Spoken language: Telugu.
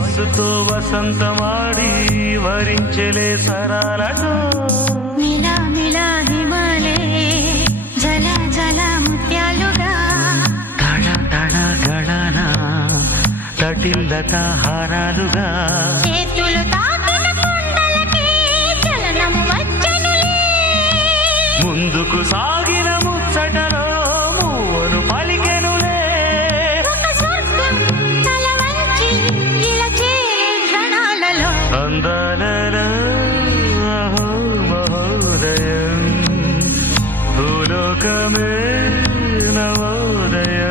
వయస్సుతో వసంతమాడి వరించలే సరాలతో మిలా మిలా హిమాలే జల జల ముత్యాలుగా తడ తడ గళన తటిల్లత హారాలుగా చేతులు తాకిన కొండలకే చలనం వచ్చనులే ముందుకు సాగిన ముచ్చటలో మూవను పలికెనులే ఒక స్వర్గం తల వంచి ఇలా చేరే క్షణాలలో అందాలలో అహో మహోదయం భూలోకమే నవోదయం